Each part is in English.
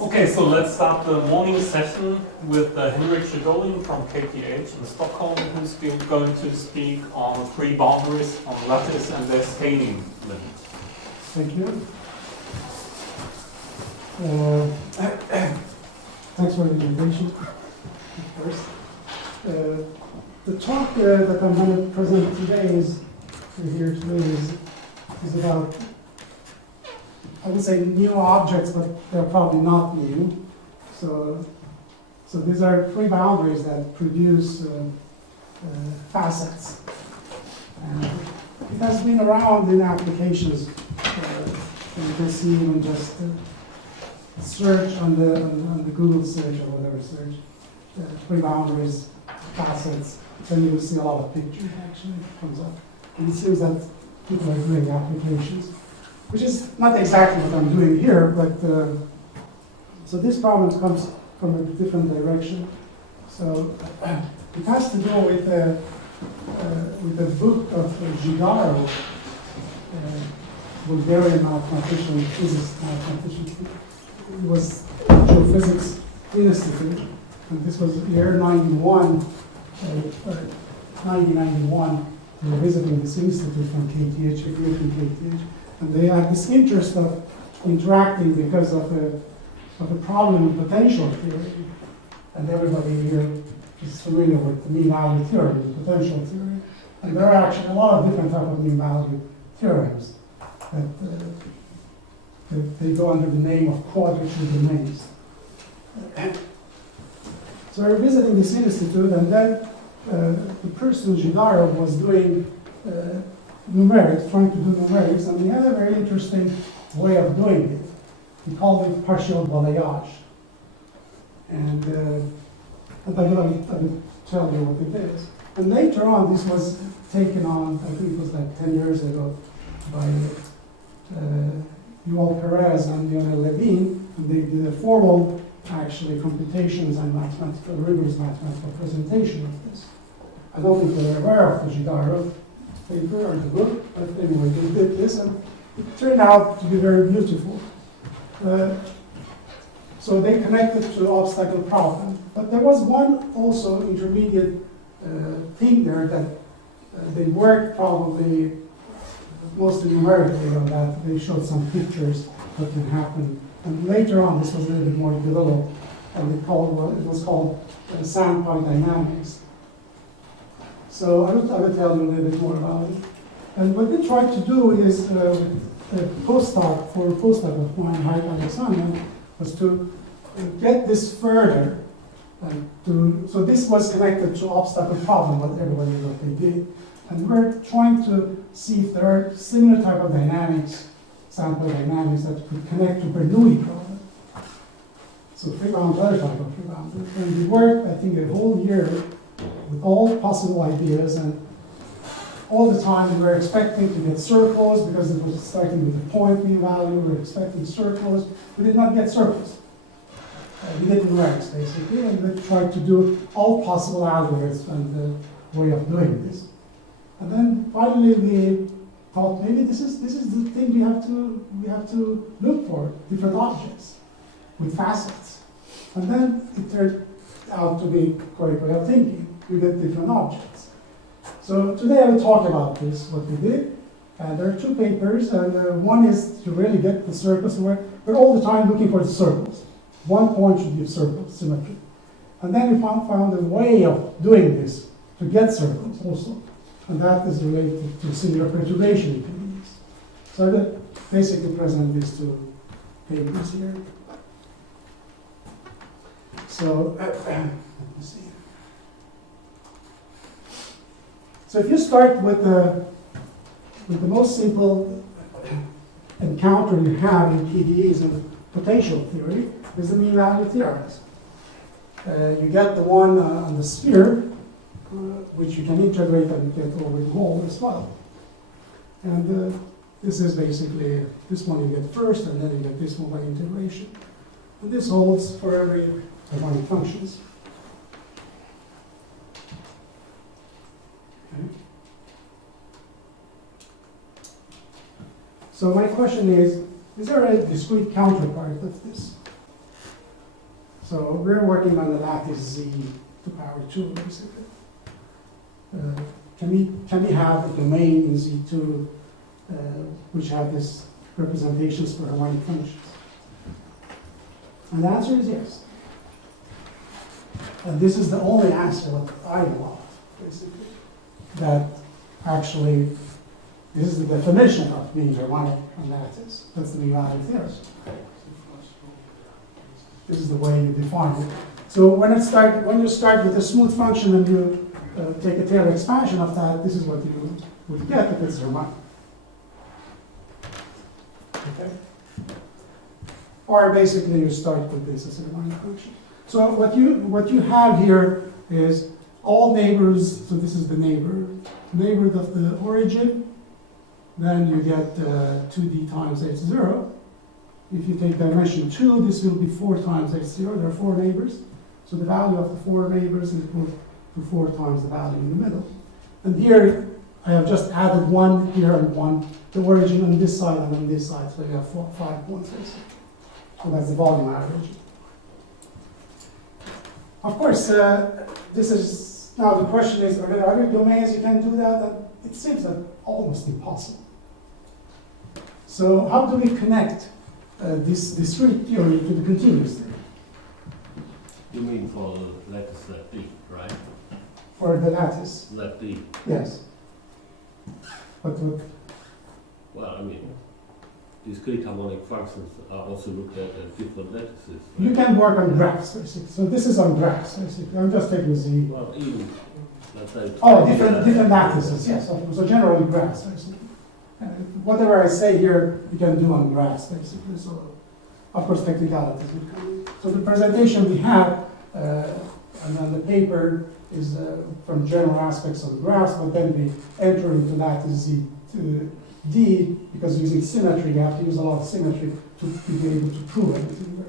Okay, so let's start the morning session with Henrik Shahgholian from KTH in Stockholm, who's going to speak on three boundaries on lattice and their scaling limit. Thank you. Thanks for the invitation, first. The talk that I'm going to present today is about, I would say, new objects, but they're probably not new. So these are three boundaries that produce facets. And it has been around in applications. You can see even just search on the Google search or whatever search, three boundaries, facets, then you will see a lot of pictures actually comes up. And it seems that people are doing applications, which is not exactly what I'm doing here, but so this problem comes from a different direction. So it has to do with the book of Shahgholian, Bulgarian mathematician, physicist mathematician. It was Geophysics Institute, and this was year 1991. They were visiting this institute from KTH, and they had this interest of interacting because of a problem in potential theory. And everybody here is familiar with the mean value theory, the potential theory. And there are actually a lot of different types of mean value theorems that they go under the name of quadrature domains. So we were visiting this institute, and then the person, Shahgholian, was doing numerics, trying to do numerics, and he had a very interesting way of doing it. He called it partial balayage. And I will tell you what it is. And later on, this was taken on, I think it was like 10 years ago, by Yuval Perez and Lionel Levine, and they did a formal, actually, computations and mathematical, rigorous mathematical presentation of this. I don't think they were aware of the Shahgholian paper or the book, but anyway, they did this, and it turned out to be very beautiful. So they connected to obstacle problem. But there was one also intermediate thing there that they worked probably mostly numerically on that. They showed some pictures what can happen. And later on, this was a little bit more developed, and it was called sandpile dynamics. So I will tell you a little bit more about it. And what they tried to do is, a postdoc of mine, Hayk Aleksanyan, was to get this further. So this was connected to obstacle problem, what everybody knows what they did. And we're trying to see if there are similar type of dynamics, sample dynamics, that could connect to Bernoulli problem. So free-bound, other type of free-bound. And we worked, I think, a whole year with all possible ideas, and all the time we were expecting to get circles because it was starting with the point mean value. We were expecting circles. We did not get circles. We did numerics basically, and we tried to do all possible algorithms and the way of doing this. And then finally we thought maybe this is the thing we have to look for, different objects with facets. And then it turned out to be correct way of thinking. We get different objects. So today I will talk about this, what we did. And there are two papers, and one is to really get the circles. We're all the time looking for the circles. One point should give circle symmetry. And then we found a way of doing this to get circles also. And that is related to singular perturbation in PDEs. So I will basically present these two papers here. So let me see. So if you start with the most simple encounter you have in PDEs and potential theory is the mean value theorems. You get the one on the sphere, which you can integrate and get over the whole as well. And this is basically, this one you get first, and then you get this one by integration. And this holds for every harmonic functions. Okay. So my question is there a discrete counterpart of this? So we're working on the lattice z to power 2, basically. Can we have a domain in Z2 which have this representations for harmonic functions? And the answer is yes. And this is the only answer that I know of, basically, that actually, this is the definition of being harmonic on lattice. That's the Milan theorem. This is the way you define it. So when you start with a smooth function and you take a Taylor expansion of that, this is what you would get if it's harmonic. Okay? Or basically you start with this as a harmonic function. So what you have here is all neighbors, so this is the neighborhood of the origin, then you get 2d times h0. If you take dimension 2, this will be 4 times h0. There are 4 neighbors. So the value of the 4 neighbors is equal to 4 times the value in the middle. And here, I have just added 1 here and 1, the origin on this side and on this side. So you have 5 points. So that's the volume average. Of course, this is, now the question is, are there domains you can do that? And it seems that almost impossible. So how do we connect this discrete theory to the continuous theory? You mean for the lattice let D, right? For the lattice? Let D. Yes. But what? Well, I mean, discrete harmonic functions are also looked at different lattices. Right? You can work on graphs, basically. So this is on graphs, basically. I'm just taking the... Well, even, let's say... Oh, different lattices, yes. So generally graphs, basically. Whatever I say here, you can do on graphs, basically. So, of course, technicalities would come in. So the presentation we have, and then the paper is from general aspects of the graphs, but then we enter into lattice Z to D, because using symmetry, you have to use a lot of symmetry to be able to prove everything.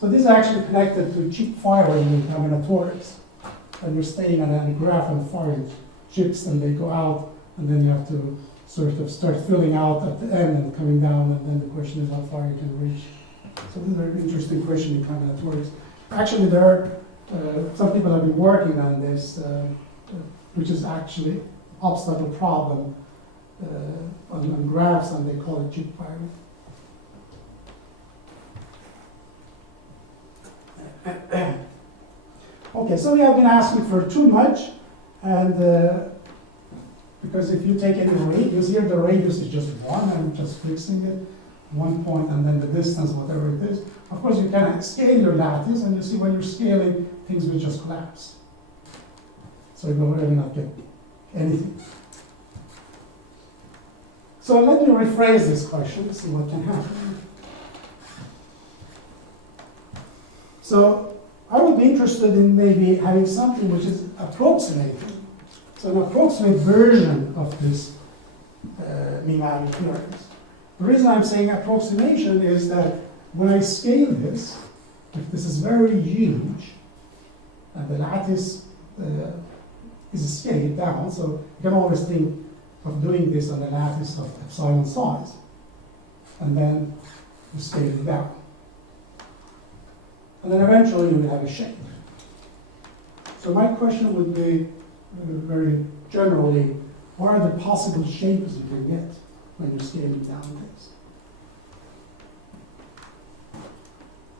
So this is actually connected to chip firing in combinatorics. And you're staying on a graph and firing chips, and they go out, and then you have to sort of start filling out at the end and coming down, and then the question is how far you can reach. So this is a very interesting question in combinatorics. Actually, there are some people have been working on this, which is actually obstacle problem on graphs, and they call it chip firing. Okay, so we have been asking for too much, and because if you take any radius, here the radius is just 1, I'm just fixing it, 1 point, and then the distance, whatever it is. Of course, you can scale your lattice, and you see when you're scaling, things will just collapse. So you will really not get anything. So let me rephrase this question, see what can happen. So I would be interested in maybe having something which is approximating. So an approximate version of this mean value theorems. The reason I'm saying approximation is that when I scale this, if this is very huge, and the lattice is scaled down, so you can always think of doing this on the lattice of epsilon size, and then you scale it down. And then eventually you will have a shape. So my question would be, very generally, what are the possible shapes you can get when you're scaling down things?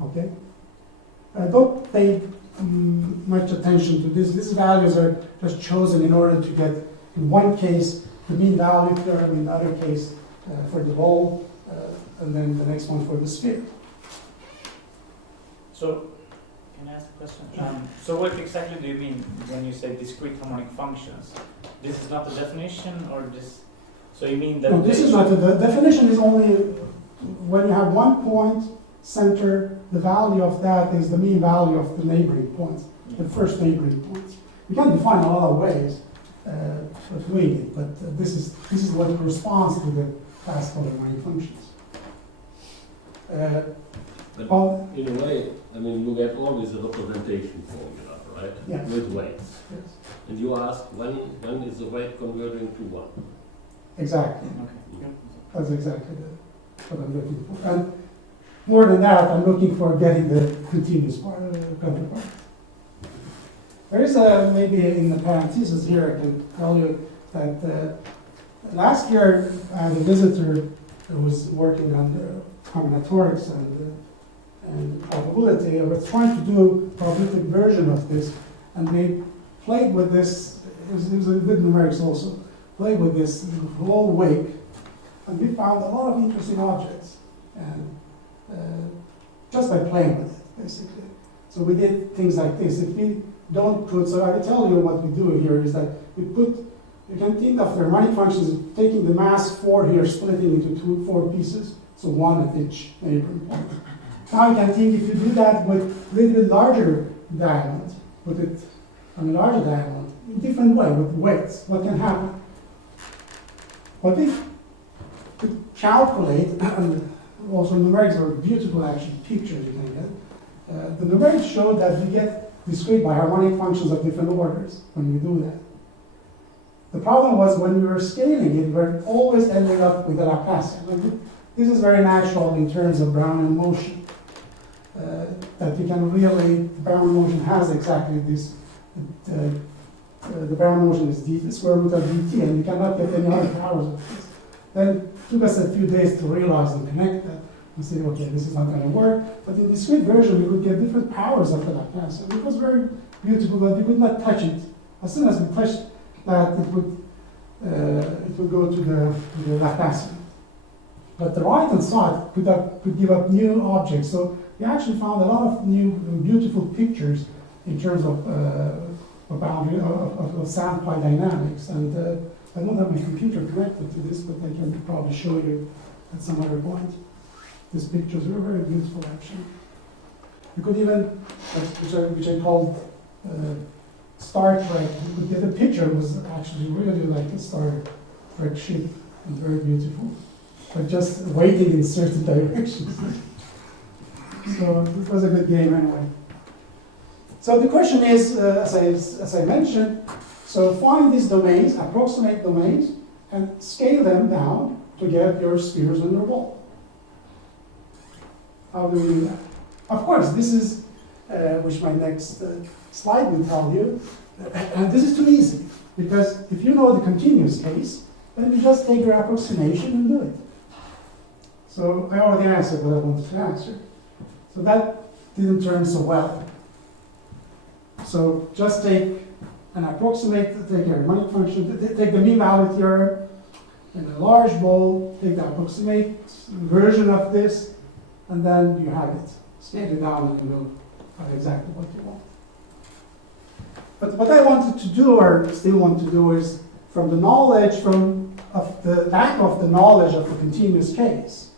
Okay? Don't pay much attention to this. These values are just chosen in order to get, in one case, the mean value theorem, in the other case, for the ball, and then the next one for the sphere. So, can I ask a question? So what exactly do you mean when you say discrete harmonic functions? This is not the definition, or this? So you mean that? No, this is not the definition. Is only when you have 1 point center. The value of that is the mean value of the neighboring points, the first neighboring points. You can define a lot of ways of doing it, but this is what corresponds to the classical harmonic functions. But in a way, I mean, you get always a representation formula, right? Yeah. With weights. Yes. And you ask, when is the weight converting to 1? Exactly. Okay. That's exactly what I'm looking for. And more than that, I'm looking for getting the continuous counterpart. There is maybe in the parentheses here, I can tell you that last year I had a visitor who was working on combinatorics and probability. I was trying to do a probabilistic version of this, and we played with this. It was a good numerics also. Played with this whole week, and we found a lot of interesting objects, and just by playing with it, basically. So we did things like this. If we don't put, so I will tell you what we do here is that we put, you can think of the harmonic functions as taking the mass 4 here, splitting into 4 pieces, so 1 at each neighboring point. Now you can think if you do that with a little bit larger diamond, put it on a larger diamond, in a different way, with weights, what can happen? Well, we could calculate, and also numerics are beautiful actually pictures you can get. The numerics show that we get discrete by harmonic functions of different orders when we do that. The problem was when we were scaling it, we were always ending up with a Laplacian. And this is very natural in terms of Brownian motion. That you can really, the Brownian motion has exactly this, the Brownian motion is the square root of dt, and you cannot get any other powers of this. Then it took us a few days to realize and connect that. We said, okay, this is not going to work. But in the discrete version, we could get different powers of the Laplacian. It was very beautiful, but we could not touch it. As soon as we touched that, it would go to the Laplacian. But the right-hand side could give up new objects. So we actually found a lot of new beautiful pictures in terms of boundary of sandpie dynamics. And I don't have my computer connected to this, but I can probably show you at some other point. These pictures were very beautiful, actually. You could even, which I called Star Trek, you could get a picture. It was actually really like a Star Trek ship, and very beautiful, but just waiting in certain directions. So it was a good game anyway. So the question is, as I mentioned, so find these domains, approximate domains, and scale them down to get your spheres on your wall. How do we do that? Of course, this is, which my next slide will tell you, and this is too easy, because if you know the continuous case, then you just take your approximation and do it. So I already answered what I wanted to answer. So that didn't turn so well. So just take an approximate, take a harmonic function, take the mean value theorem in a large bowl, take the approximate version of this, and then you have it. Scale it down and you will have exactly what you want. But what I wanted to do, or still want to do, is from the knowledge of the lack of the knowledge of the continuous case.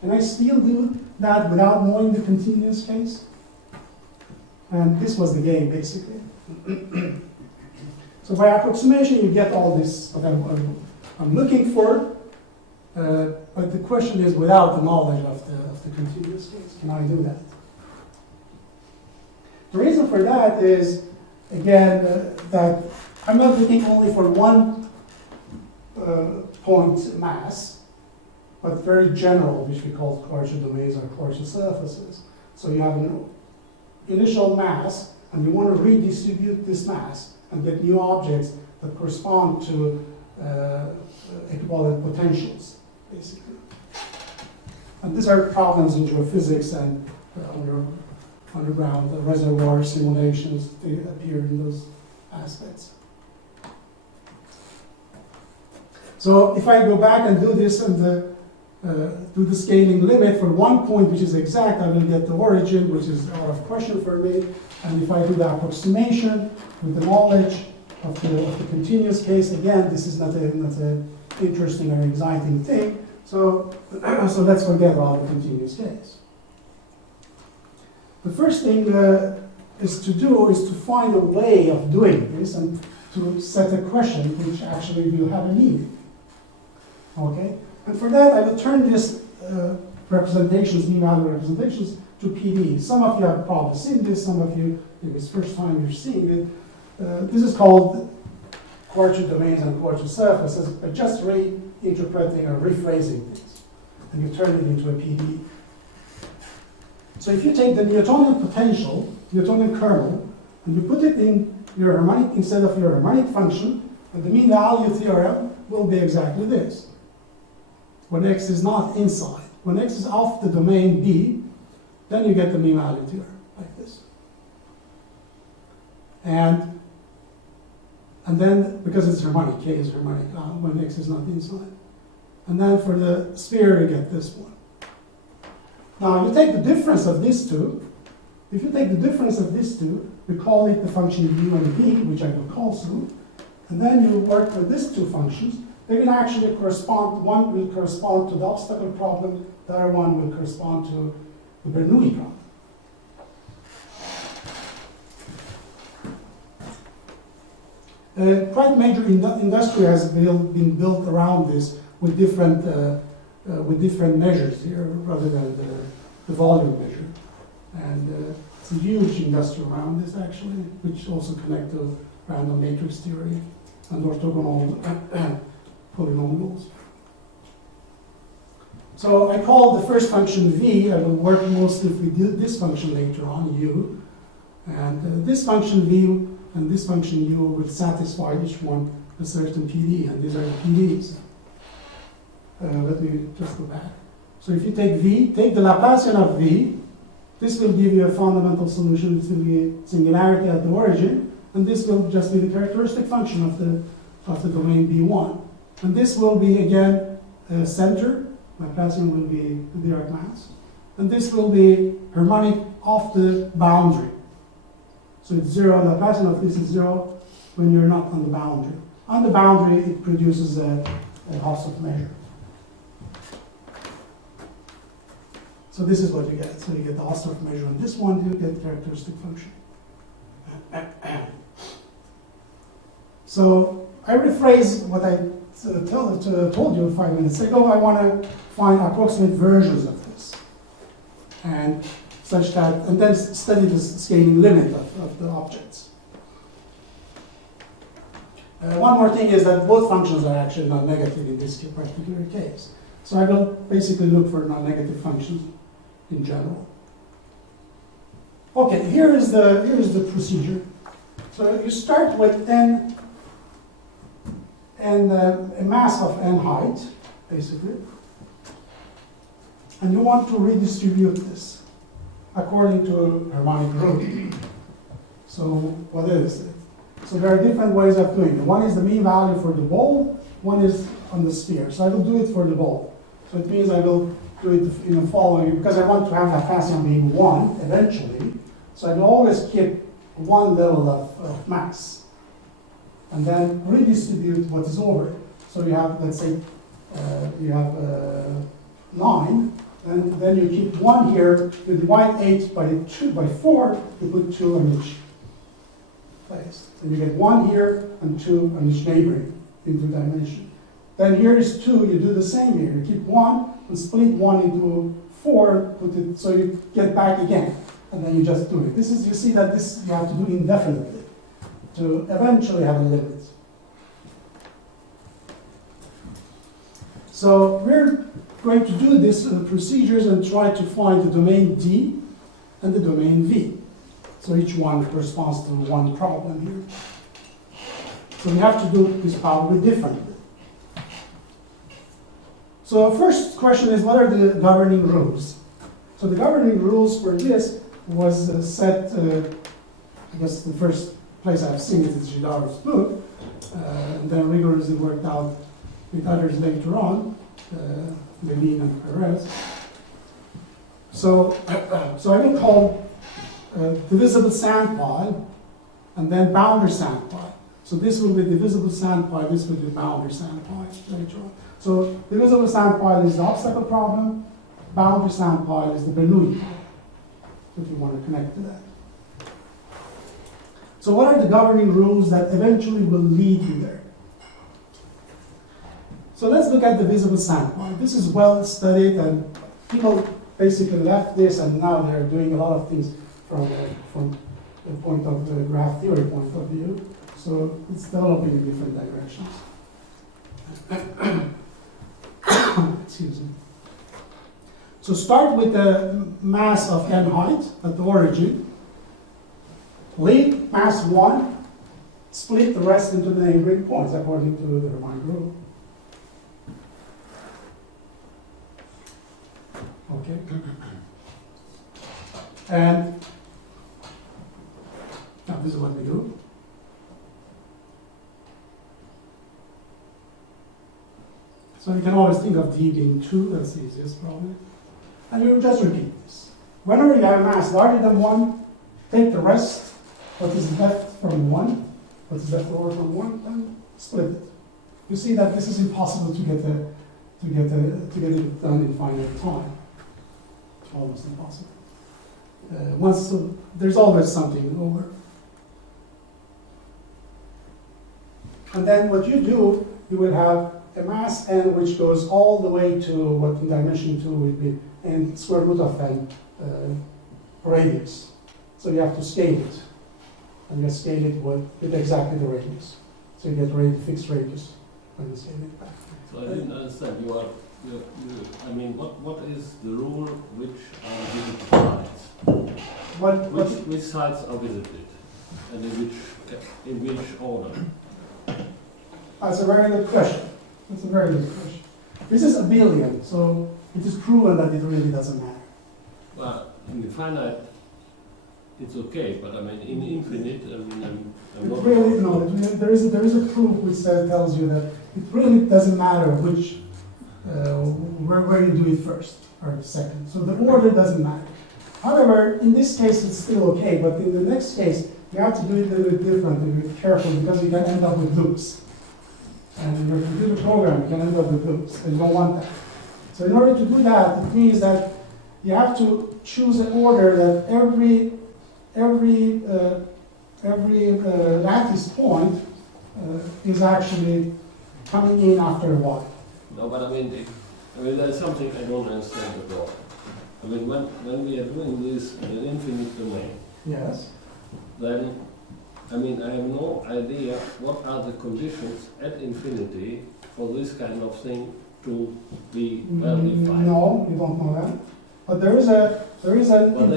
Can I still do that without knowing the continuous case? And this was the game, basically. So by approximation, you get all this what I'm looking for. But the question is, without the knowledge of the continuous case, can I do that? The reason for that is, again, that I'm not looking only for one point mass, but very general, which we call quadrature domains or quadrature surfaces. So you have an initial mass, and you want to redistribute this mass and get new objects that correspond to equivalent potentials, basically. And these are problems in geophysics and underground reservoir simulations. They appear in those aspects. So if I go back and do this and do the scaling limit for one point which is exact, I will get the origin, which is out of question for me. And if I do the approximation with the knowledge of the continuous case, again, this is not an interesting or exciting thing. So let's forget about the continuous case. The first thing is to find a way of doing this and to set a question which actually will have a meaning. Okay? And for that, I will turn this representations, mean value representations, to PD. Some of you have probably seen this, some of you, if it's the first time you're seeing it. This is called quadrature domains and quadrature surfaces, but just reinterpreting or rephrasing things. And you turn it into a PD. So if you take the Newtonian potential, Newtonian kernel, and you put it in your harmonic instead of your harmonic function, and the mean value theorem will be exactly this. When x is not inside, when x is off the domain B, then you get the mean value theorem, like this. And then, because it's harmonic, k is harmonic, when x is not inside. And then for the sphere, you get this one. Now, you take the difference of these two. If you take the difference of these two, we call it the function u and v, which I will call soon. And then you work with these two functions. They're going to actually correspond, one will correspond to the obstacle problem, the other one will correspond to the Bernoulli problem. Quite major industry has been built around this with different measures here, rather than the volume measure. And it's a huge industry around this, actually, which also connect to random matrix theory and orthogonal polynomials. So I call the first function v. I will work mostly with this function later on, u. And this function v and this function u will satisfy each one a certain PD, and these are the PDs. Let me just go back. So if you take v, take the Laplacian of v, this will give you a fundamental solution. This will be singularity at the origin, and this will just be the characteristic function of the domain B1. And this will be, again, a center. Laplacian will be the Dirac mass. And this will be harmonic off the boundary. So it's zero. Laplacian of this is zero when you're not on the boundary. On the boundary, it produces a Hausdorff measure. So this is what you get. So you get the Hausdorff measure on this one, you get characteristic function. So I rephrase what I told you 5 minutes ago. I want to find approximate versions of this, and such that, and then study the scaling limit of the objects. One more thing is that both functions are actually non-negative in this particular case. So I will basically look for non-negative functions in general. Okay, here is the procedure. So you start with n and a mass of n height, basically, and you want to redistribute this according to harmonic root. So what is it? So there are different ways of doing it. One is the mean value for the ball, one is on the sphere. So I will do it for the ball. So it means I will do it in the following, because I want to have Laplacian being 1 eventually. So I will always keep one level of mass, and then redistribute what is over it. So you have, let's say, you have 9, and then you keep 1 here, you divide 8 by 4, you put 2 on each place. So you get 1 here and 2 on each neighboring interdimension. Then here is 2, you do the same here. You keep 1 and split 1 into 4, put it, so you get back again. And then you just do it. This is, you see that this you have to do indefinitely to eventually have a limit. So we're going to do this procedures and try to find the domain D and the domain V. So each one corresponds to one problem here. So we have to do this probably differently. So first question is, what are the governing rules? So the governing rules for this was set, I guess the first place I've seen it is Girard's book, and then rigorously worked out with others later on, Levine and Perez. So I will call divisible sandpile and then boundary sandpile. So this will be divisible sandpile, this will be boundary sandpile later on. So divisible sandpile is the obstacle problem, boundary sandpile is the Bernoulli problem, if you want to connect to that. So what are the governing rules that eventually will lead you there? So let's look at the divisible sandpile. This is well studied, and people basically left this, and now they're doing a lot of things from the point of the graph theory point of view. So it's developing in different directions. Excuse me. So start with the mass of n height at the origin. Leave mass 1, split the rest into the neighboring points according to the harmonic rule. Okay. And now this is what we do. So you can always think of d being 2, that's the easiest probably. And you just repeat this. Whenever you have a mass larger than 1, take the rest, what is left from 1, what is left over from 1, and split it. You see that this is impossible to get it done in finite time. It's almost impossible. So there's always something over. And then what you do, you will have a mass n which goes all the way to what in dimension 2 will be n square root of n radius. So you have to scale it. And you scale it with exactly the radius. So you get fixed radius when you scale it back. So I didn't understand. I mean, what is the rule which are visited sides? Which sides are visited? And in which order? That's a very good question. That's a very good question. This is abelian, so it is proven that it really doesn't matter. Well, in the finite, it's okay, but I mean, in infinite, I mean, I'm not... Really, no, there is a proof which tells you that it really doesn't matter which, where you do it first or second. So the order doesn't matter. However, in this case, it's still okay, but in the next case, you have to do it a little bit differently, be careful, because you can end up with loops. And in your computer program, you can end up with loops, and you don't want that. So in order to do that, it means that you have to choose an order that every lattice point is actually coming in after a while. No, but I mean, there's something I don't understand at all. I mean, when we are doing this in an infinite domain, Yes. then, I mean, I have no idea what are the conditions at infinity for this kind of thing to be well defined. No, you don't know that. But there is Well, there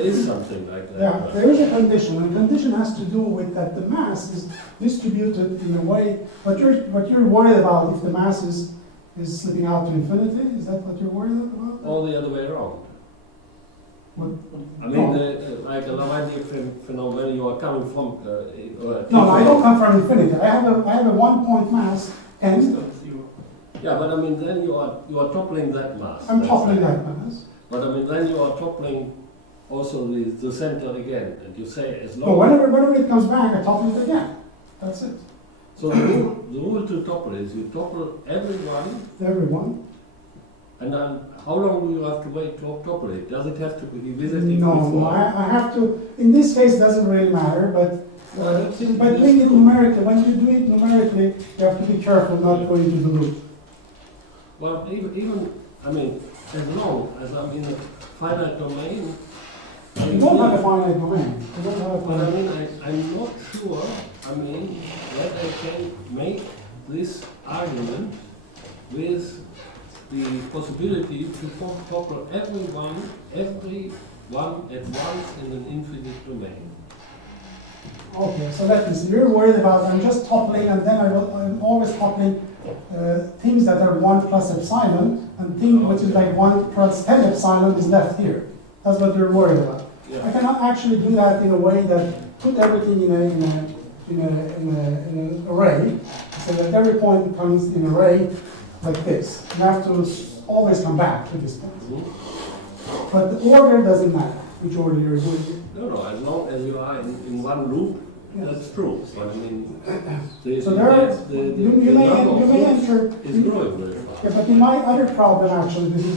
is something like that. Yeah, there is a condition, and the condition has to do with that the mass is distributed in a way. What you're worried about, if the mass is slipping out to infinity, is that what you're worried about? All the other way around. What? I mean, like a Lavoisier phenomenon, you are coming from. No, I don't come from infinity. I have a 1 point mass, and Yeah, but I mean, then you are toppling that mass. I'm toppling that mass. But I mean, then you are toppling also the center again, and you say as But long. whenever it comes back, I topple it again. That's it. So the rule to topple is you topple Everyone. and then how long do you have to wait to topple it? Does it have to be visited No, before? I have to. In this case, it doesn't really matter, but. By doing it numerically, when you do it numerically, you have to be careful not going into the loop. Well, even I mean, as long as I'm in a finite domain, You don't have a finite domain. You don't have a but I finite. mean, I'm not sure, I mean, that I can make this argument with the possibility to topple everyone at once in an infinite domain. Okay, so that is, you're worried about, I'm just toppling, and then I'm always toppling things that are 1 plus epsilon, and things which is like 1 plus 10 epsilon is left here. That's what you're worried about. Yeah. I cannot actually do that in a way that put everything in an array, so that every point becomes an array like this. You have to always come back to this point. Mhm. But the order doesn't matter, which order you're doing it. No, as long as you are in one loop, Yes. that's true. But I mean, So there are, the you may number of loops enter. is growing very fast. Yeah, but in my other problem, actually, this is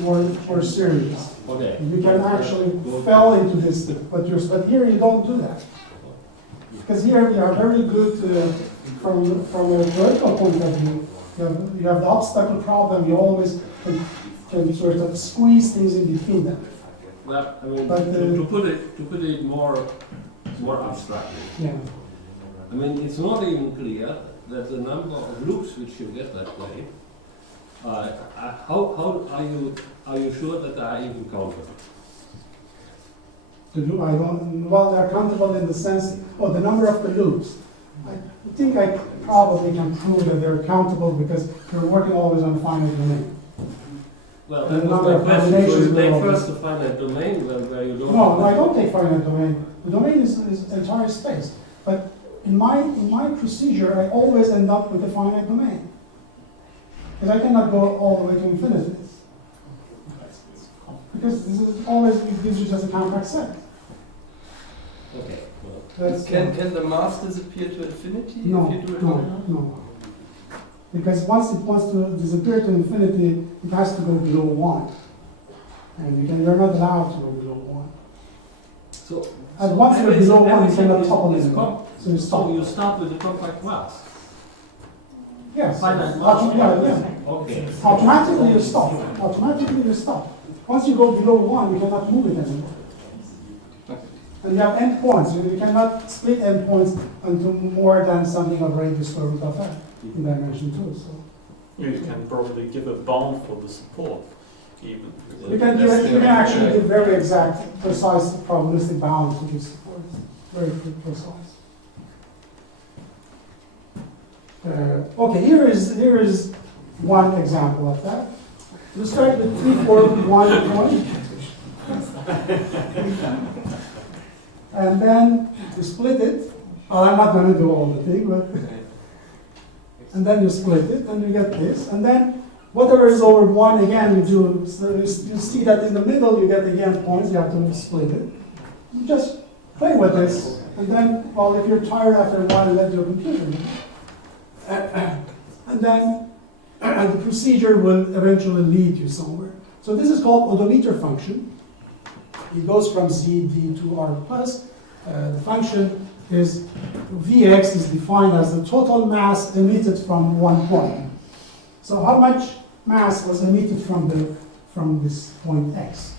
more serious. Okay. You can actually fall into this, but here you don't do that. Because here we are very good from a theoretical point of view. You have the obstacle problem. You always can sort of squeeze things in between them. Well, I mean, But, to put it more abstractly. Yeah. I mean, it's not even clear that the number of loops which you get that way how are you sure that they are even countable? Well, they're countable in the sense, the number of the loops. I think I probably can prove that they're countable because we're working always on finite domain. Well, The that number was of my question. So combinations you take will first the finite domain where you don't. No, I don't take finite domain. The domain is entire space. But in my procedure, I always end up with a finite domain. Because I cannot go all the way to infinity. Because this is always, it gives you just a complex set. Okay. Well, That's, Can the mass disappear to infinity no, if you do it? no. Because once it wants to disappear to infinity, it has to go below 1. And you're not allowed to go below 1. So, And once you're below 1, you everything cannot is- topple is it. So you So stop. you start with a compact mass. Yes. Finite mass. Yeah. Okay. Automatically you stop. Automatically you stop. Once you go below 1, you cannot move it anymore. And you have endpoints. You cannot split endpoints into more than something of radius square root of n in dimension 2. So You can probably give a bound for the support, even. you can actually give very exact, precise probabilistic bounds to these supports. Very precise. Okay, here is one example of that. We start with 3, 4, 1, 1. And then you split it. Well, I'm not going to do all the thing, but and then you split it, and you get this. And then whatever is over 1 again, you do. So you see that in the middle you get again points. You have to split it. You just play with this, and then, well, if you're tired after a while, let your computer know. And then the procedure will eventually lead you somewhere. So this is called odometer function. It goes from z d to r plus. The function is Vx is defined as the total mass emitted from one point. So how much mass was emitted from this point x?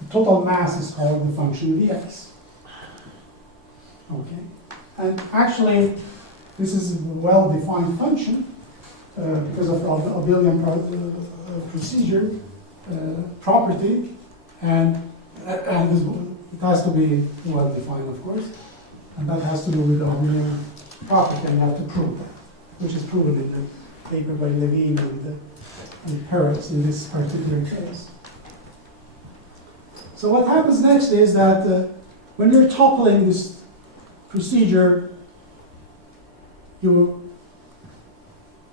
The total mass is called the function Vx. Okay, and actually this is a well-defined function because of the abelian procedure property, and it has to be well-defined, of course, and that has to do with the abelian property, and you have to prove that, which is proven in the paper by Levine and Peretz in this particular case. So what happens next is that when you're toppling this procedure,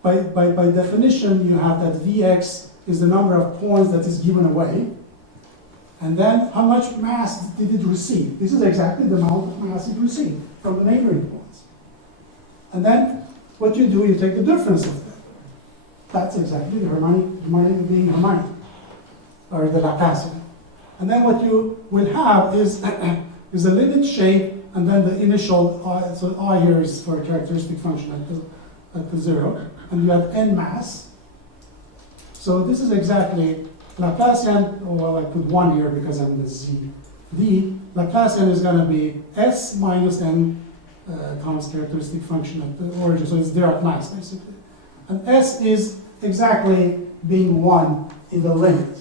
by definition, you have that Vx is the number of points that is given away. And then how much mass did it receive? This is exactly the amount of mass it received from the neighboring points. And then what you do, you take the difference of that. That's exactly the harmonic being harmonic, or the Laplacian. And then what you will have is a limit shape, and then the initial, so I here is for a characteristic function at the 0, and you have n mass. So this is exactly Laplacian, well, I put 1 here because I'm the z. The Laplacian is going to be s minus n times characteristic function at the origin, so it's Dirac mass, basically. And s is exactly being 1 in the limit.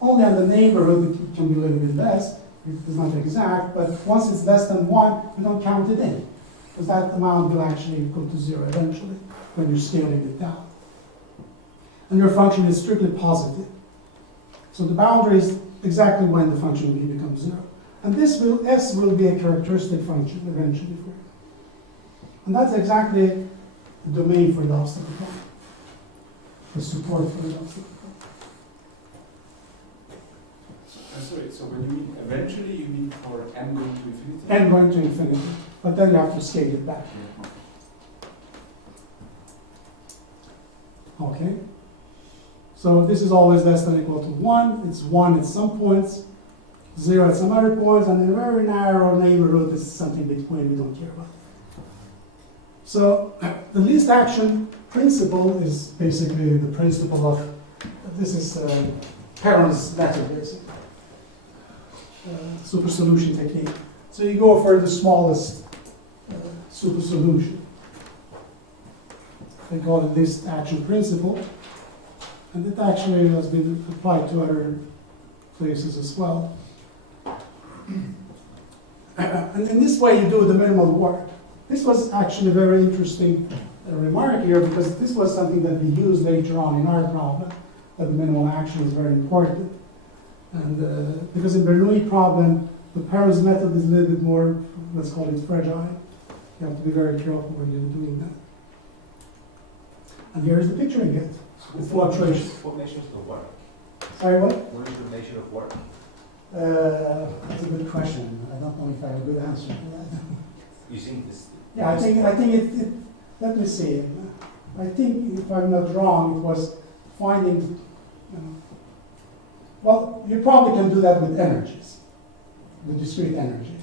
Only on the neighborhood it can be a little bit less. It is not exact, but once it's less than 1, you don't count it in, because that amount will actually go to 0 eventually when you're scaling it down. And your function is strictly positive. So the boundary is exactly when the function v becomes 0. And this will, s will be a characteristic function eventually for it. And that's exactly the domain for the obstacle point, the support for the obstacle point. Sorry, so when you mean eventually, you mean for n going to infinity? N going to infinity, but then you have to scale it back. Okay? So this is always less than or equal to 1. It's 1 at some points, 0 at some other points, and in a very narrow neighborhood, this is something between we don't care about. So the least action principle is basically the principle of, this is Perron's method, basically. Super solution technique. So you go for the smallest super solution. They call it least action principle. And it actually has been applied to other places as well. And in this way, you do the minimal work. This was actually a very interesting remark here, because this was something that we used later on in our problem, that the minimal action is very important. And because in Bernoulli problem, the Parent's method is a little bit more, let's call it fragile. You have to be very careful when you're doing that. And here's the picture you get. The fluctuations. What measures the work? Sorry, what? What is the measure of work? That's a good question. I don't know if I have a good answer to that. You think this? Yeah, I think it, let me see. I think, if I'm not wrong, it was finding, well, you probably can do that with energies, the discrete energy.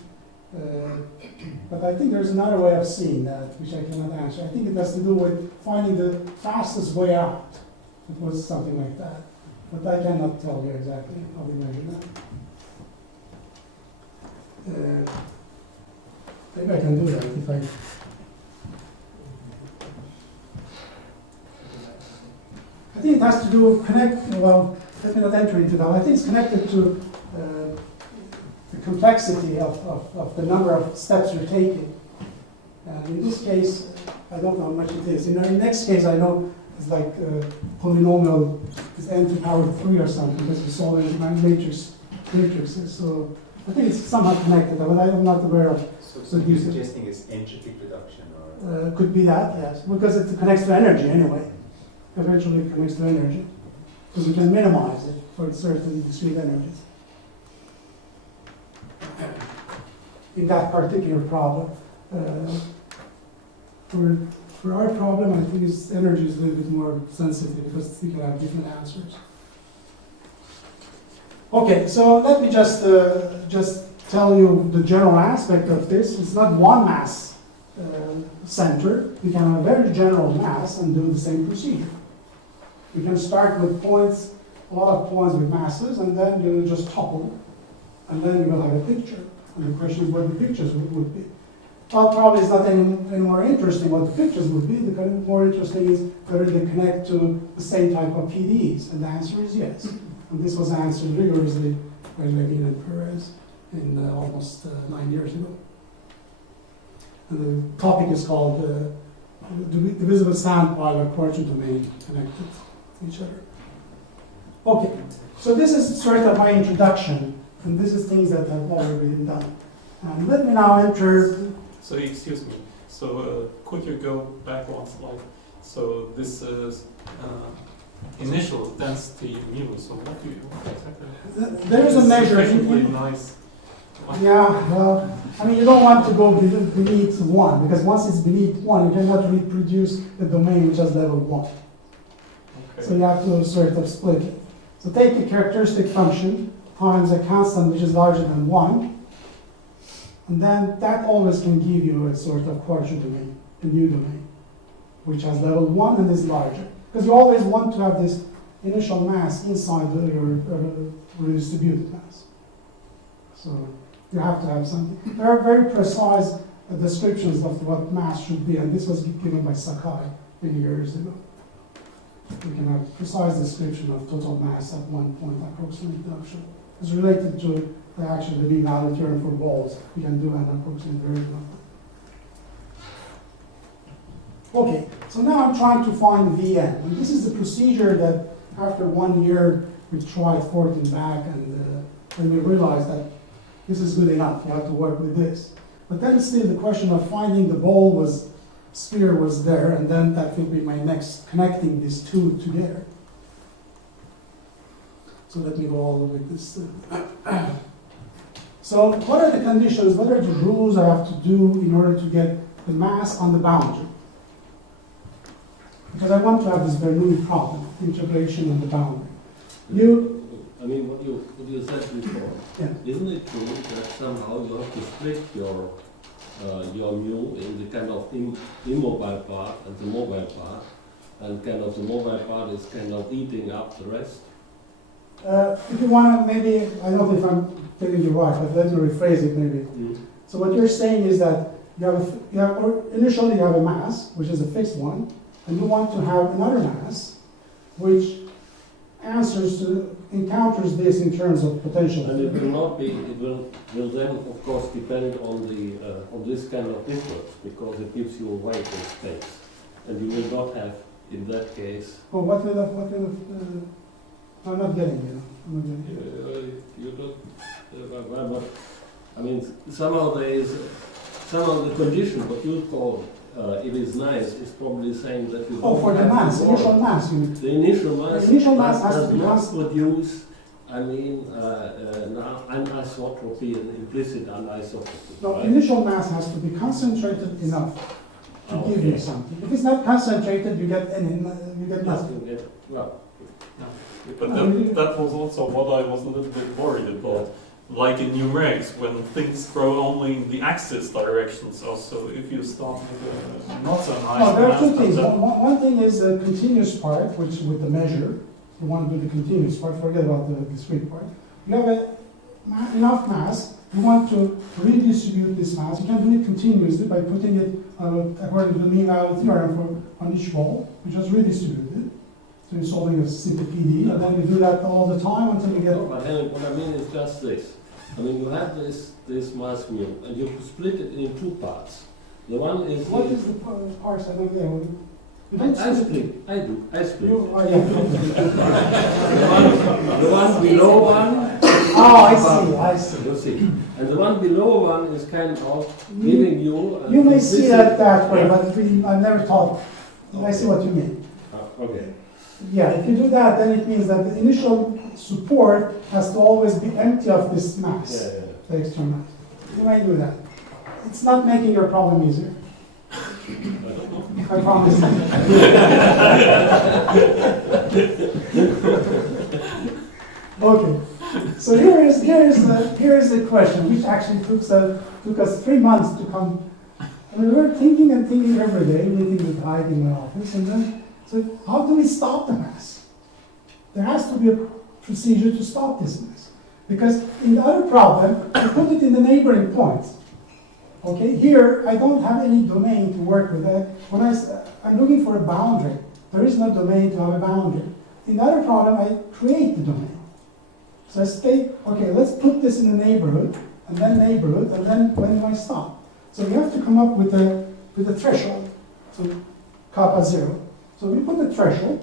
But I think there's another way of seeing that, which I cannot answer. I think it has to do with finding the fastest way out. It was something like that. But I cannot tell you exactly how we measure that. Maybe I can do that if I... I think it has to do, well, let me not enter into that. I think it's connected to the complexity of the number of steps you're taking. And in this case, I don't know how much it is. In the next case, I know it's like polynomial is n to the power 3 or something, because we saw it in my matrices. So I think it's somehow connected, but I'm not aware of. So you're suggesting it's entropy reduction, or? Could be that, yes, because it connects to energy anyway. Eventually it connects to energy, because we can minimize it for certain discrete energies. In that particular problem. For our problem, I think energy is a little bit more sensitive, because we can have different answers. Okay, so let me just tell you the general aspect of this. It's not one mass center. We can have a very general mass and do the same procedure. We can start with points, a lot of points with masses, and then you will just topple, and then you will have a picture. And the question is what the pictures would be. Well, probably it's not any more interesting what the pictures would be. The more interesting is whether they connect to the same type of PDEs, and the answer is yes. And this was answered rigorously by Levin and Perez in almost 9 years ago. And the topic is called divisible sandpile or quadrant domain connected to each other. Okay, so this is sort of my introduction, and this is things that have already been done. And let me now enter. So excuse me. So could you go back one slide? So this is initial density mu. So what do you exactly? There is a measure. Nice. Yeah, well, I mean, you don't want to go beneath 1, because once it's beneath 1, you cannot reproduce the domain which has level 1. Okay. So you have to sort of split it. So take a characteristic function times a constant which is larger than 1, and then that always can give you a sort of quadrant domain, a new domain, which has level 1 and is larger. Because you always want to have this initial mass inside your redistributed mass. So you have to have something. There are very precise descriptions of what mass should be, and this was given by Sakai many years ago. We can have a precise description of total mass at one point, approximate reduction. It's related to actually the mean-value theorem for balls. We can do an approximate version of that. Okay, so now I'm trying to find Vn. And this is the procedure that after 1 year we tried forth and back, and we realized that this is good enough. You have to work with this. But then still the question of finding the sphere was there, and then that will be my next, connecting these two together. So let me go all with this. So what are the conditions, what are the rules I have to do in order to get the mass on the boundary? Because I want to have this Bernoulli problem, integration on the boundary. I mean, what you said before, Yeah. Isn't it true that somehow you have to split your mu in the kind of immobile part and the mobile part, and kind of the mobile part is kind of eating up the rest? If you want to, maybe, I don't know if I'm getting you right, but let me rephrase it maybe. So what you're saying is that initially you have a mass, which is a fixed one, and you want to have another mass, which encounters this in terms of potential. And it will not be, it will then of course depend on the on this kind of difference, because it gives you a weight in space. And you will not have, in that case, Oh, what kind of, I'm not getting it. I'm not getting it. you don't, but, I mean, somehow there is, somehow the condition, what you call it is nice, is probably saying that you Oh, don't for the have mass, to initial worry. mass, you mean? The initial mass, The initial mass has does to be not constant. produce, I mean, anisotropy and implicit anisotropy. No, right? initial mass has to be concentrated enough to give you Okay. something. If it's not concentrated, you get nothing. Well, But that was also what I was a little bit worried about. Like in numerics, when things grow only in the axis directions, also if you start with a not so nice No, there are mass, two things. then- One thing is the continuous part, which with the measure, you want to do the continuous part, forget about the discrete part. You have enough mass, you want to redistribute this mass. You can do it continuously by putting it according to the mean value theorem on each ball, you just redistribute it. So you're solving a simple PD, and then you do that all the time until you get. but Henrik, what I mean is just this. I mean, you have this mass mu, and you split it in two parts. The one is What is the parts? I don't know. You don't I see split. I do. I split. You, oh, yeah. The one below one. Oh, I see. You see, and the one below one is kind of giving you. You may see that way, but I've never thought. I see what you mean. Okay. Yeah, if you do that, then it means that the initial support has to always be empty of this mass, Yeah. the extra mass. You may do that. It's not making your problem easier. I promise. Okay, so here is the question, which actually took us 3 months to come. And we were thinking and thinking every day, meeting with Hayk in my office, and then so how do we stop the mass? There has to be a procedure to stop this mass, because in the other problem, we put it in the neighboring points. Okay, here I don't have any domain to work with. When I'm looking for a boundary, there is no domain to have a boundary. In the other problem, I create the domain. So I state, okay, let's put this in the neighborhood, and then when do I stop? So we have to come up with a threshold, so kappa 0. So we put the threshold.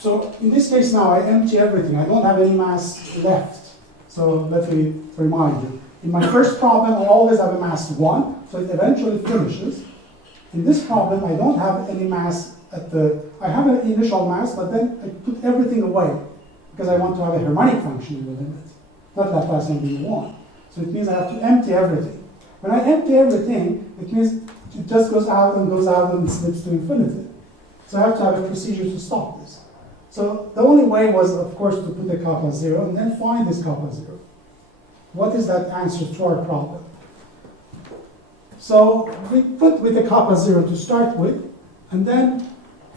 So in this case now, I empty everything. I don't have any mass left. So let me remind you. In my first problem, I always have a mass 1, so it eventually finishes. In this problem, I don't have any mass I have an initial mass, but then I put everything away, because I want to have a harmonic function within it, not Laplace MB1. So it means I have to empty everything. When I empty everything, it means it just goes out and slips to infinity. So I have to have a procedure to stop this. So the only way was, of course, to put the kappa 0 and then find this kappa 0. What is that answer to our problem? So we put with the kappa 0 to start with, and then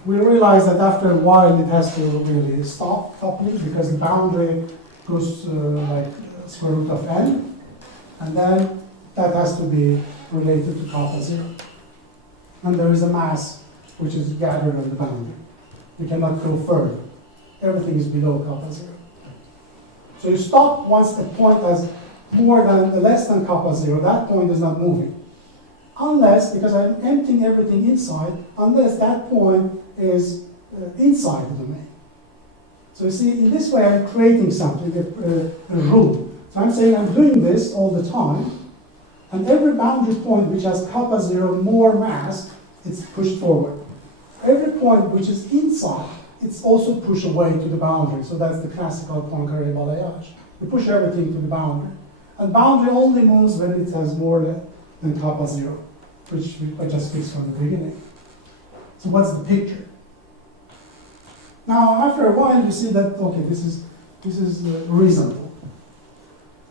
we realize that after a while it has to really stop coupling, because the boundary goes like square root of n, and then that has to be related to kappa 0. And there is a mass which is gathered on the boundary. We cannot go further. Everything is below kappa 0. So you stop once a point has less than kappa 0, that point is not moving. Unless, because I'm emptying everything inside, unless that point is inside the domain. So you see, in this way I'm creating something, a rule. So I'm saying I'm doing this all the time, and every boundary point which has kappa 0 more mass, it's pushed forward. Every point which is inside, it's also pushed away to the boundary. So that's the classical Poincaré balayage. You push everything to the boundary. And boundary only moves when it has more than kappa 0, which I just fixed from the beginning. So what's the picture? Now, after a while, you see that, okay, this is reasonable.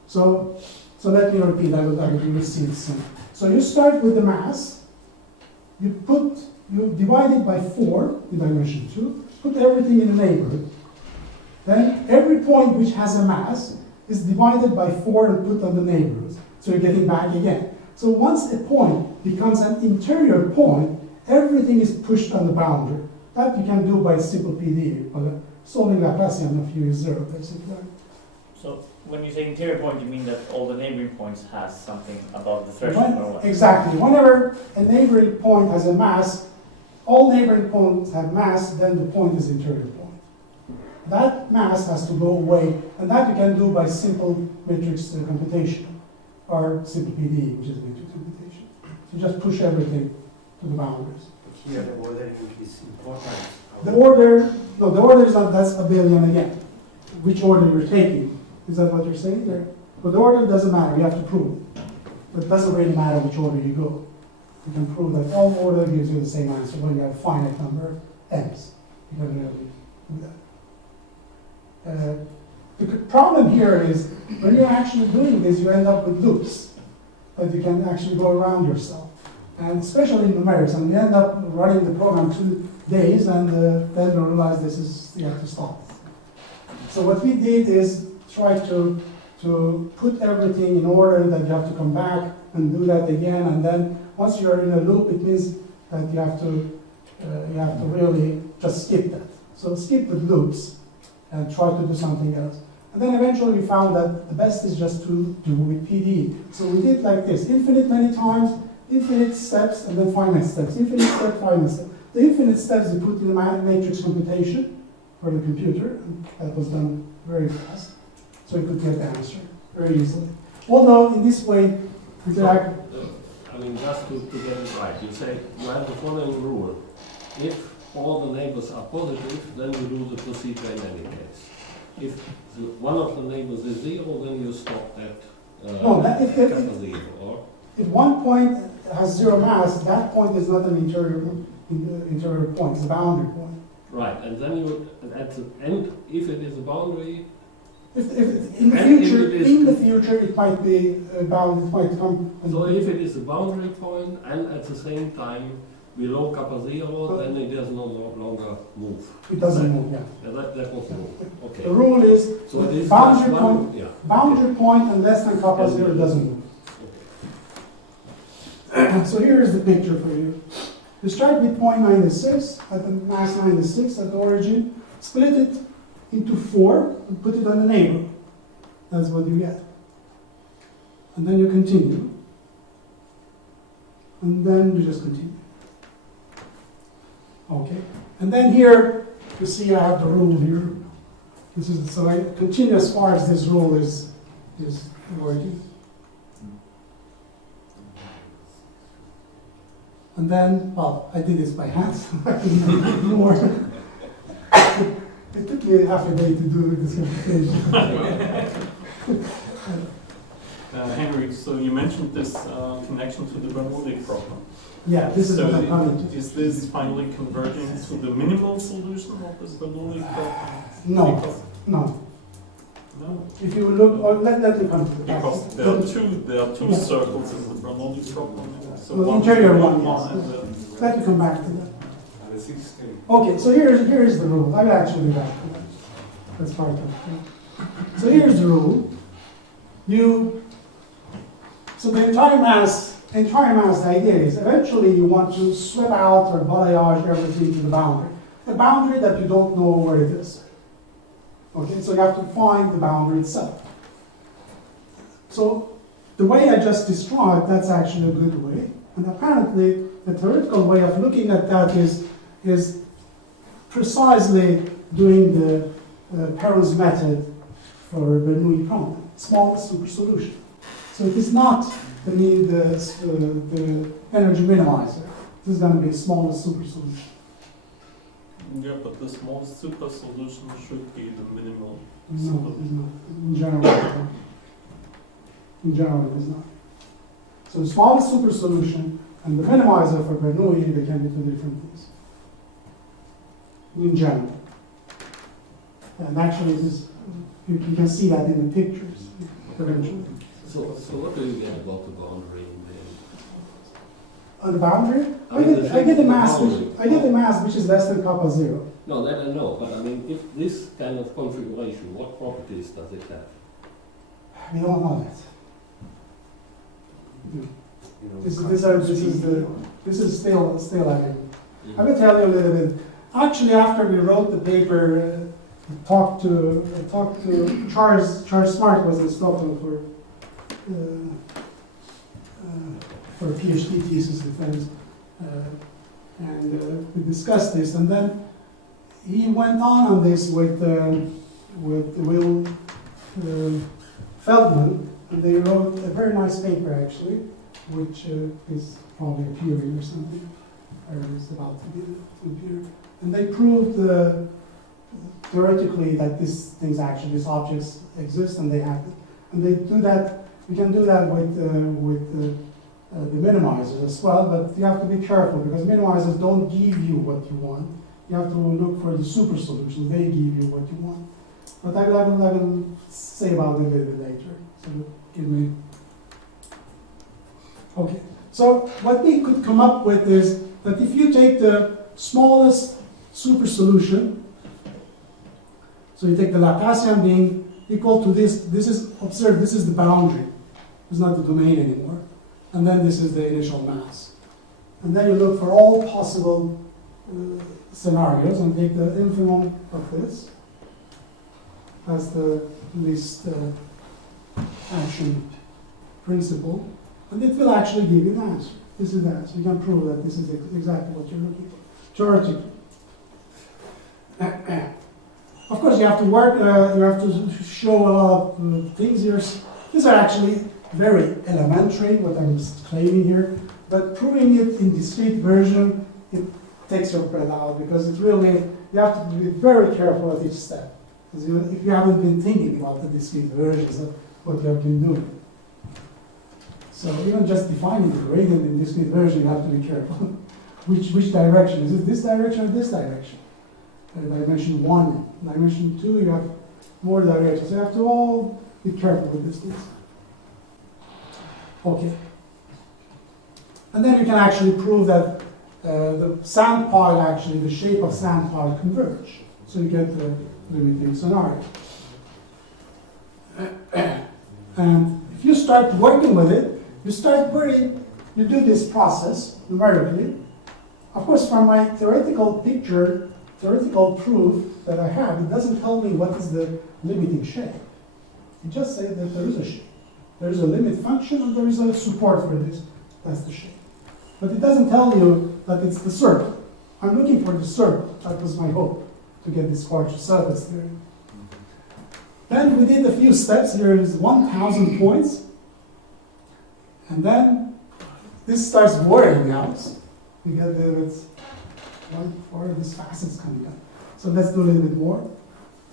So let me repeat, I will see it soon. So you start with the mass, you divide it by 4 in dimension 2, put everything in the neighborhood. Then every point which has a mass is divided by 4 and put on the neighborhood. So you're getting back again. So once a point becomes an interior point, everything is pushed on the boundary. That you can do by simple PDE, but solving Laplacian of U is 0, basically. So when you say interior point, you mean that all the neighboring points has something above the threshold or what? Exactly. Whenever a neighboring point has a mass, all neighboring points have mass, then the point is interior point. That mass has to go away, and that you can do by simple matrix computation, or simple PDE, which is matrix computation. So you just push everything to the boundaries. Here the ordering is important. The order, no, the order is not, that's abelian again. Which order you're taking. Is that what you're saying there? But the order doesn't matter, you have to prove it. But it doesn't really matter which order you go. You can prove that all order gives you the same answer when you have a finite number of m's. You can really do that. The problem here is when you're actually doing this, you end up with loops that you can actually go around yourself. And especially in numerics, and we end up running the program 2 days, and then we realize you have to stop. So what we did is try to put everything in order that you have to come back and do that again, and then once you're in a loop, it means that you have to really just skip that. So skip the loops and try to do something else. And then eventually we found that the best is just to do with PDE. So we did like this, infinite many times, infinite steps, and then finite steps. Infinite step, finite step. The infinite steps we put in the matrix computation for the computer, and that was done very fast. So we could get the answer very easily. Although in this way, we could act. I mean, just to get it right, you say you have the following rule. If all the neighbors are positive, then you do the procedure in any case. If one of the neighbors is 0, then you stop at No, capital 0. Or if one point has 0 mass, that point is not an interior point, it's a boundary point. right, and then you at the end, if it is a boundary, If in the future, it might be bound, it might come. so if it is a boundary point and at the same time below kappa 0, then it does no longer move. It doesn't move, yeah. That was the rule. Okay. The rule is So it is boundary just point, one, yeah. boundary point and less than kappa 0 doesn't move. So here is the picture for you. You start with point 96 at the mass 96 at the origin, split it into 4 and put it on the neighbor. That's what you get. And then you continue. And then you just continue. Okay. And then here, you see I have the rule here. This is, so I continue as far as this rule is working. And then, well, I did this by hand, so I can do more. It took me half a day to do this computation. Henrik, so you mentioned this connection to the Bernoulli problem. Yeah, this is So what I'm coming to. is this finally converging to the minimal solution of this Bernoulli problem? No, Because, no. no, If you look, or let me come to the back. because there are two Yeah. circles in the Bernoulli problem. So The one interior big one, yes. and the Let me come back to that. The 16. Okay, so here's the rule. I will actually be back to that. That's part of it. So here's the rule. So the entire mass, the idea is eventually you want to sweep out or balayage everything to the boundary. A boundary that you don't know where it is. Okay, so you have to find the boundary itself. So the way I just described, that's actually a good way. And apparently the theoretical way of looking at that is precisely doing the Perron's method for Bernoulli problem, smallest supersolution. So it is not the energy minimizer. This is going to be the smallest supersolution. Yeah, but the smallest super solution should be the minimal. No, it is not. In general, it is not. In general, it is not. So the smallest supersolution and the minimizer for Bernoulli, they can be two different things. In general. And actually, you can see that in the pictures eventually. So what do you get about the boundary in the end? On the boundary, I I get the mass which is less than kappa 0. No, that I know, but I mean, if this kind of configuration, what properties does it have? We don't know that. This is still I mean, I will tell you a little bit. actually, after we wrote the paper, I talked to Charles Smart was in Stockholm for a PhD thesis in France, and we discussed this, and then he went on this with Will Feldman, and they wrote a very nice paper actually, which is probably appearing or something, or is about to appear. And they proved theoretically that these objects exist and they happen. And they do that. We can do that with the minimizers as well, but you have to be careful because minimizers don't give you what you want. You have to look for the super solutions. They give you what you want. But I will say about it a little bit later. So give me. Okay. So what we could come up with is that if you take the smallest super solution, so you take the Laplacian being equal to this is, observe, this is the boundary. It's not the domain anymore. And then this is the initial mass. And then you look for all possible scenarios and take the infimum of this as the least action principle. And it will actually give you the answer. This is the answer. You can prove that this is exactly what you're looking for, theoretically. Of course, you have to work, you have to show a lot of things here. These are actually very elementary, what I'm claiming here, but proving it in discrete version, it takes your breath out because it's really, you have to be very careful at each step. Because if you haven't been thinking about the discrete versions of what you have been doing. So even just defining the gradient in discrete version, you have to be careful. which direction? Is it this direction or this direction? Dimension 1, dimension 2, you have more directions. So you have to all be careful with these things. Okay. And then you can actually prove that the sand pile, actually, the shape of sand pile converge. So you get the limiting scenario. And if you start working with it, you do this process numerically. Of course, from my theoretical proof that I have, it doesn't tell me what is the limiting shape. It just says that there is a shape. There is a limit function and there is a support for this. That's the shape. But it doesn't tell you that it's the circle. I'm looking for the circle. That was my hope, to get this quadrature surface theory. Then we did a few steps. Here is 1,000 points. And then this starts worrying out. We get this facets coming up. So let's do a little bit more.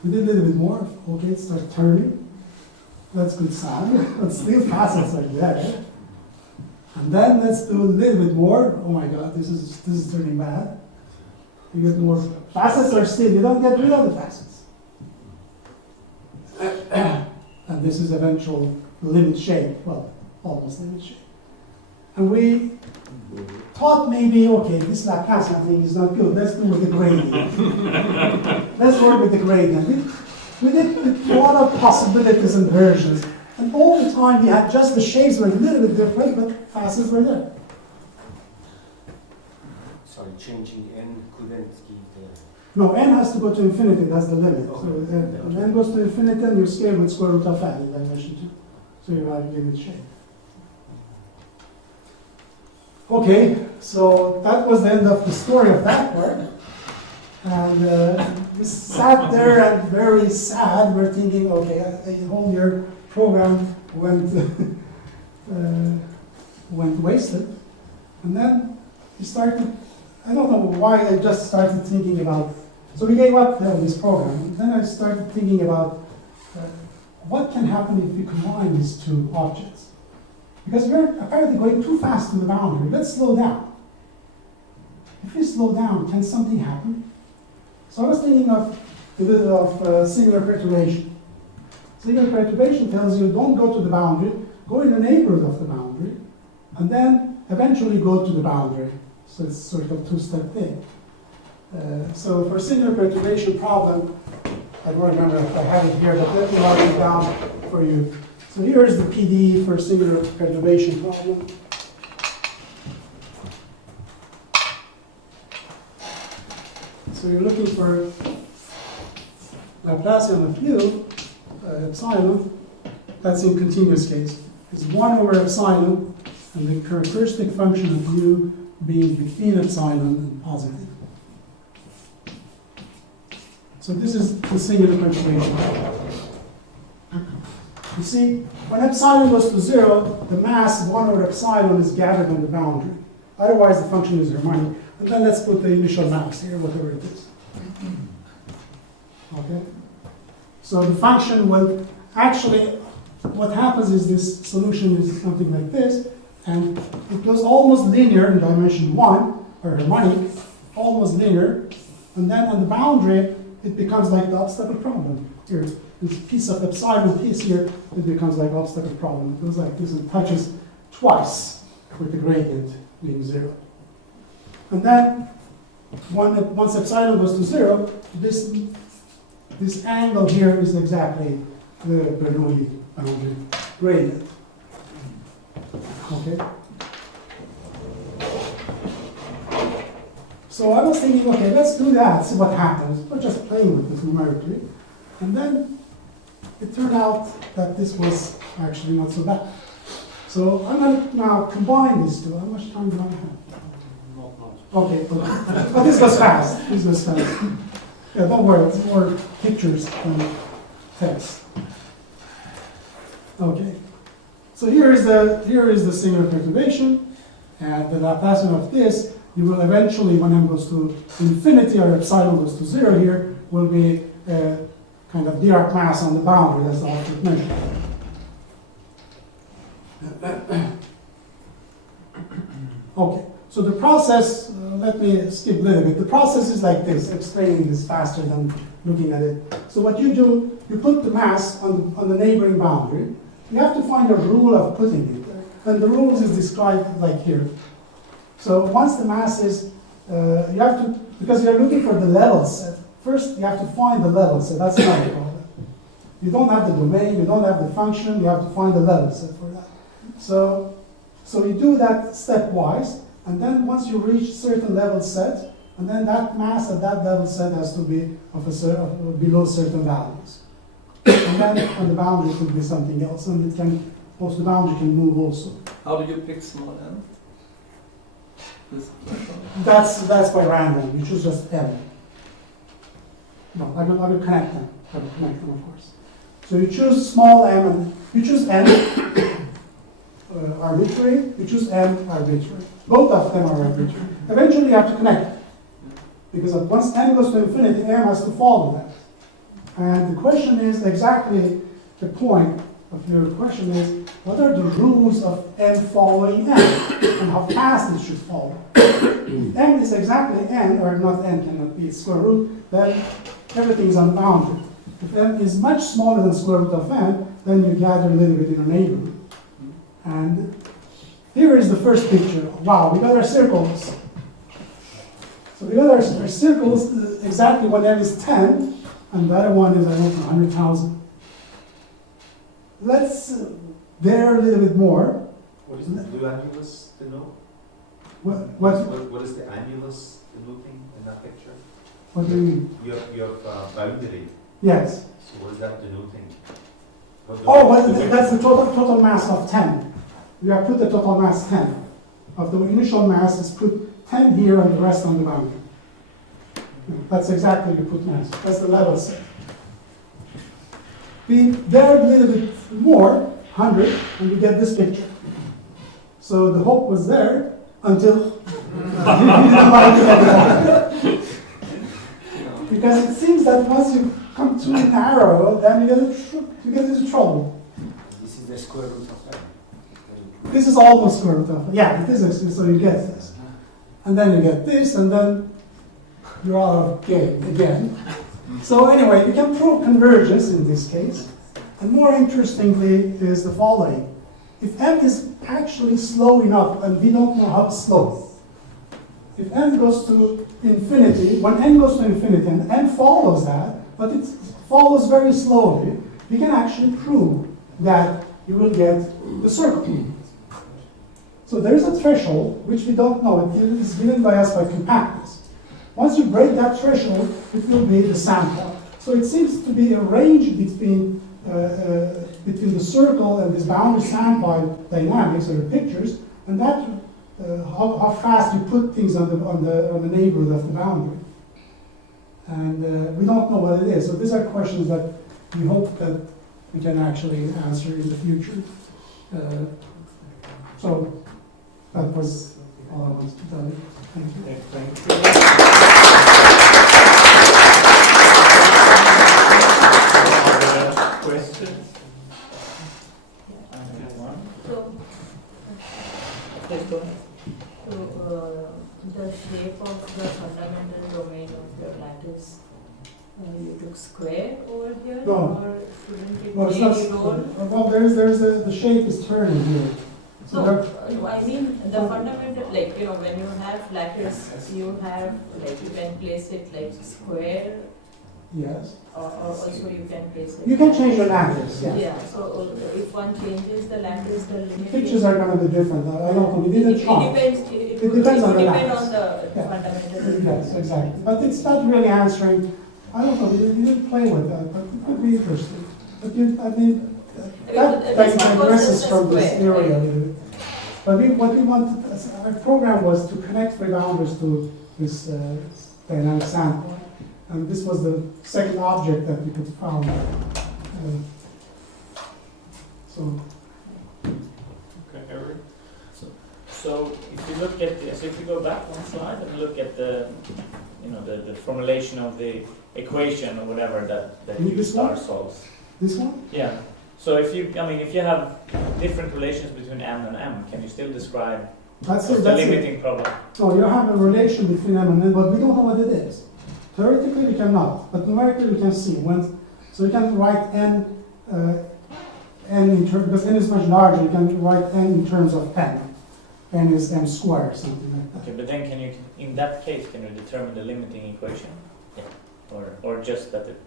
We did a little bit more. Okay, it starts turning. That's good sign. But still facets are there. And then let's do a little bit more. Oh my God, this is turning bad. You get more facets are still. You don't get rid of the facets. And this is eventual limit shape. Well, almost limit shape. And we thought maybe, okay, this Laplacian thing is not good. Let's do with the gradient. Let's work with the gradient. We did a lot of possibilities and versions. And all the time we had just the shapes were a little bit different, but facets were there. Sorry, changing n couldn't give the... No, n has to go to infinity, that's the limit. So when n goes to infinity, and you scale with square root of n in dimension 2. So you have a limit shape. Okay, so that was the end of the story of that part. And we sat there and very sad. We're thinking, okay, a whole year program went wasted. And then we started, I don't know why, I just started thinking about, so we gave up this program. And then I started thinking about what can happen if we combine these two objects. Because we're apparently going too fast to the boundary. Let's slow down. If we slow down, can something happen? So I was thinking of singular perturbation. Singular perturbation tells you don't go to the boundary, go in the neighborhood of the boundary, and then eventually go to the boundary. So it's sort of a two-step thing. So for singular perturbation problem, I don't remember if I have it here, but let me write it down for you. So here is the PDE for singular perturbation problem. So you're looking for Laplacian of u, epsilon, that's in continuous case. It's 1 over epsilon, and the characteristic function of u being between epsilon and positive. So this is the singular perturbation. You see, when epsilon goes to 0, the mass 1 over epsilon is gathered on the boundary. Otherwise, the function is harmonic. And then let's put the initial mass here, whatever it is. Okay? So the function will actually, what happens is this solution is something like this, and it goes almost linear in dimension 1, or harmonic, almost linear, and then on the boundary, it becomes like the obstacle problem. Here, this piece of epsilon piece here, it becomes like obstacle problem. It goes like this and touches twice with the gradient being 0. And then, once epsilon goes to 0, this angle here is exactly the Bernoulli boundary gradient. Okay? So I was thinking, okay, let's do that, see what happens. We're just playing with this numerically. And then it turned out that this was actually not so bad. So I'm going to now combine these two. How much time do I have? Not much. Okay, but this goes fast. This goes fast. Yeah, don't worry, it's more pictures than text. Okay. So here is the singular perturbation, and the Laplacian of this, you will eventually, when m goes to infinity or epsilon goes to 0 here, will be a kind of Dirac mass on the boundary. That's the ultimate measure. Okay, so the process, let me skip a little bit. The process is like this, explaining this faster than looking at it. So what you do, you put the mass on the neighboring boundary. You have to find a rule of putting it there. And the rules is described like here. So once the mass is, you have to, because you're looking for the level set, first you have to find the level set. That's not the problem. You don't have the domain, you don't have the function, you have to find the level set for that. So you do that stepwise, and then once you reach certain level set, and then that mass at that level set has to be of below certain values. And then on the boundary it could be something else, and it can, also the boundary can move also. How do you pick small n? This threshold? That's by random. You choose just n. No, I will connect them. I will connect them, of course. So you choose small m, and you choose n arbitrary. You choose m arbitrary. Both of them are arbitrary. Eventually, you have to connect, because once n goes to infinity, m has to follow that. And the question is exactly the point of your question is, what are the rules of n following n, and how fast it should follow? If n is exactly n, or not n cannot be square root, then everything is unbounded. If n is much smaller than square root of n, then you gather a little bit in a neighborhood. And here is the first picture. Wow, we got our circles. So we got our circles exactly when n is 10, and the other one is, I don't know, 100,000. Let's dare a little bit more. What is the blue annulus denote? What is the annulus denoting in that picture? do you mean? You have boundary. Yes. So what is that denoting? Oh, well, that's the total mass of 10. You have put the total mass 10. Of the initial mass is put 10 here and the rest on the boundary. That's exactly the put mass. That's the level set. We dared a little bit more, 100, and we get this picture. So the hope was there until because it seems that once you come too narrow, then you get into trouble. This is the square root of n. This is almost square root of, yeah, this is, so you get this. And then you get this, and then you're out of game again. So anyway, you can prove convergence in this case. And more interestingly is the following. If n is actually slow enough, and we don't know how slow, if n goes to infinity, when n goes to infinity, and n follows that, but it follows very slowly, we can actually prove that you will get the circle. So there is a threshold, which we don't know. It is given by us by compactness. Once you break that threshold, it will be the sample. So it seems to be a range between the circle and this boundary sandpoint dynamics or the pictures, and that how fast you put things on the neighborhood of the boundary. And we don't know what it is. So these are questions that we hope that we can actually answer in the future. So that was all I wanted to tell you. Thank you. Okay, thank you. Questions? I have one. So, Please go ahead. the shape of the fundamental domain of your lattice, you took square over here, No. or shouldn't it No, it's be not. any role? Well, the shape is turning here. So No, there- I mean the fundamental, like, when you have lattice, you have, like, you can place it like square, yes. or also you can place it. You can change your lattice, yes. Yeah, so if one changes the lattice, the limit. Pictures are going to be different. I don't know. We didn't try. It depends, it It depends on would the depend lattice. on the Yeah. fundamental. Yes, exactly. But it's not really answering. I don't know. We didn't play with that, but it could be interesting. But that digresses from this area a little bit. But what we wanted, our program was to connect three boundaries to this dynamic sample. And this was the second object that we could find. So, Okay, Eric? So if you look at this, if you go back one slide and look at the formulation of the equation or whatever that Need U this star one? solves. this one? Yeah. So if you have different relations between m and m, can you still describe That's what's it. the That's it. limiting problem? No, you have a relation between m and n, but we don't know what it is. Theoretically, we cannot, but numerically, we can see. So you can write n in terms, because n is much larger, you can write n in terms of n. N is m squared, something like that. Okay, but then in that case, can you determine the limiting equation? Yeah. Or just that it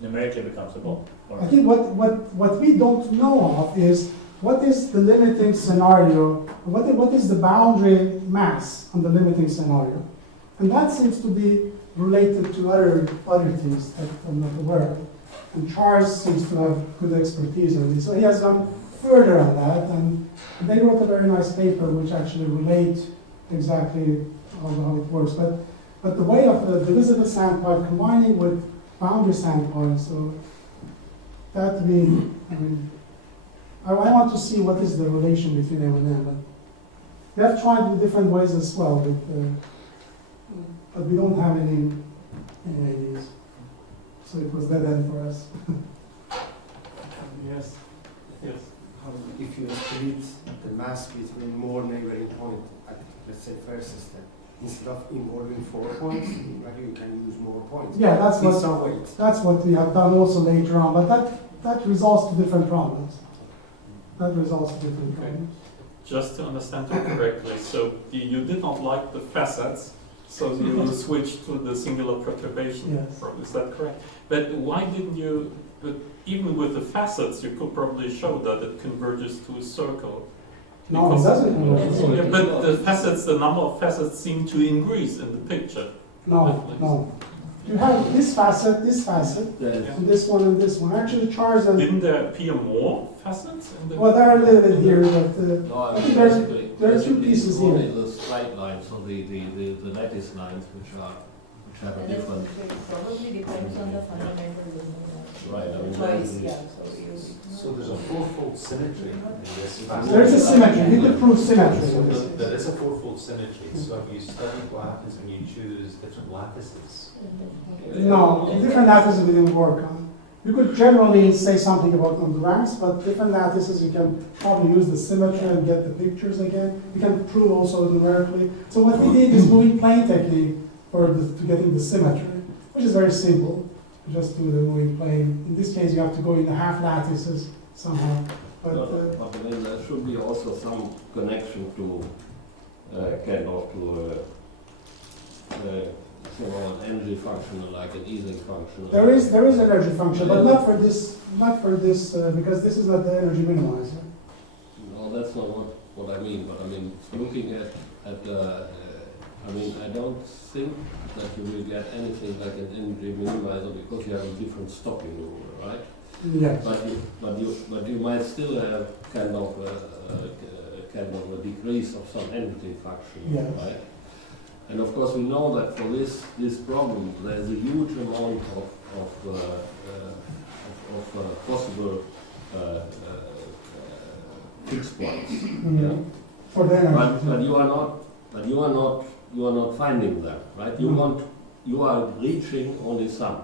numerically becomes a ball? Or I think what we don't know of is what is the limiting scenario, what is the boundary mass on the limiting scenario. And that seems to be related to other things that I'm not aware of. And Charles seems to have good expertise on this. So he has gone further on that, and they wrote a very nice paper which actually relate exactly how it works. But the way of the divisible sandpoint combining with boundary sandpoint, so that I want to see what is the relation between M and M. But we have tried in different ways as well, but we don't have any ideas. So it was dead end for us. Yes. Yes. If you split the mass between more neighboring points, let's say first system, instead of involving 4 points, maybe you can use more points. Yeah, that's in what some ways. that's what we have done also later on. But that results to different problems. That results to different problems. Just to understand you correctly, so you did not like the facets, so you switched to the singular perturbation. Yes. Is that correct? But why didn't you? But even with the facets, you could probably show that it converges to a circle. No, it doesn't. Yeah, but the facets, the number of facets seem to increase in the picture. No. You have this facet, and this one, and this one. Actually, Charles and Didn't there appear more facets in the? well, there are a little bit here, but No, I I mean, think there are two pieces only here. the straight lines, so the lattice lines, which have a And then different. it probably depends on the fundamental domain. Right, I mean, Choice, yeah, So there's a fourfold symmetry in this. There's a symmetry. We could prove symmetry. So there is a fourfold symmetry. So if you study what happens when you choose different lattices. No, different lattices we didn't work on. You could generally say something about on the ranks, but different lattices you can probably use the symmetry and get the pictures again. You can prove also numerically. So what we did is moving plane technique to getting the symmetry, which is very simple. You just do the moving plane. In this case, you have to go in the half lattices somehow. But But then there should be also some connection to an energy function, like an easing function. there is energy function, but not for this because this is not the energy minimizer. No, that's not what I mean. But I mean, looking at I mean, I don't think that you will get anything like an energy minimizer because you have a different stopping rule, right? Yes. But you might still have kind of a decrease of some energy function, Yes. right? And of course, we know that for this problem, there's a huge amount of possible fixed points. Mhm. Yeah? For the energy. But you are not finding them, right? You are reaching only some.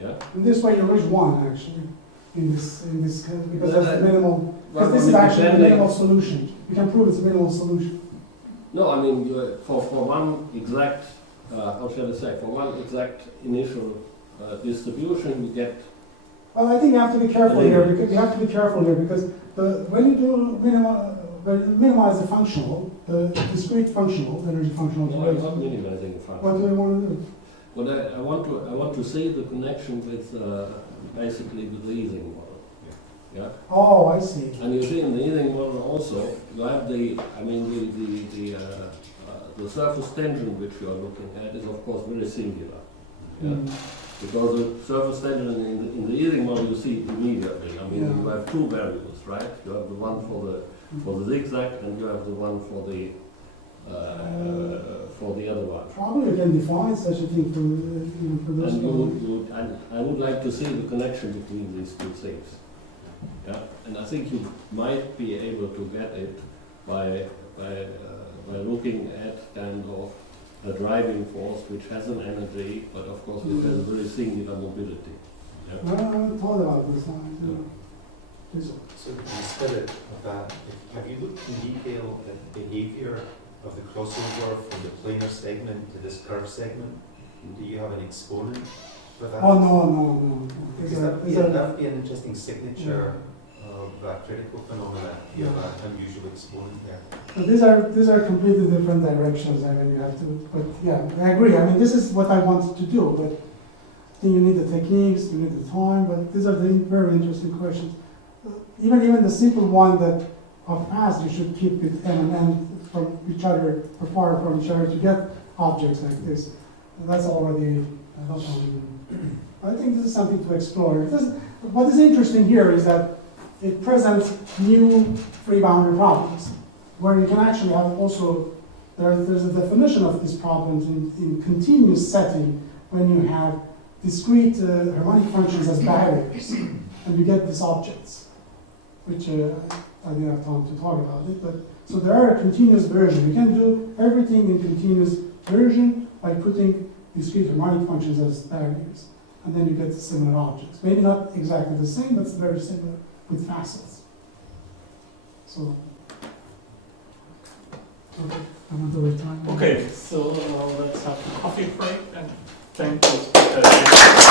Yeah. In this way, you reach one actually. In this case, because that's the minimal. Because this is actually a minimal solution. You can prove it's a minimal solution. No, I mean for one exact how shall I say, for one exact initial distribution, you get. Well, I think you have to be careful here. Because you have to be careful here because when you do minimize the functional, the discrete functional, the energy functional. No, I'm not minimizing the function. What do you want to do? Well, I want to see the connection with basically with the Ising model. Yeah. Oh, I see. And you see in the Ising model also you have the surface tension which you are looking at is of course very singular. Yeah. Mm. Because the surface tension in the Ising model you see it immediately. I mean Yeah. you have two values, right? You have the one for the zigzag and you have the one for the other one. Probably you can define such a thing for those. And I would like to see the connection between these two things. Yeah, and I think you might be able to get it by looking at kind of a driving force which has an energy, but of course it has a very singular mobility. Yeah. I haven't thought about this one. So instead of that, have you looked in detail at the behaviour of the crossover from the planar segment to this curved segment? Do you have an exponent for that? Oh, no. Because that would be an interesting signature of that critical phenomena. You have an unusual exponent there. So these are completely different directions. I mean, you have to. But yeah, I agree. I mean, this is what I wanted to do. But I think you need the techniques, you need the time. But these are the very interesting questions. Even the simple one that of past you should keep with m and n from each other, far from each other to get objects like this. That's already not only. I think this is something to explore. What is interesting here is that it presents new free boundary problems, where you can actually have also, there's a definition of these problems in continuous setting when you have discrete harmonic functions as barriers, and you get these objects, which I didn't have time to talk about it, but so there are a continuous version. You can do everything in continuous version by putting discrete harmonic functions as barriers. And then you get similar objects. Maybe not exactly the same, but it's very similar with facets. So, okay, I'm on the right time. Okay, so let's have a coffee break and thank you.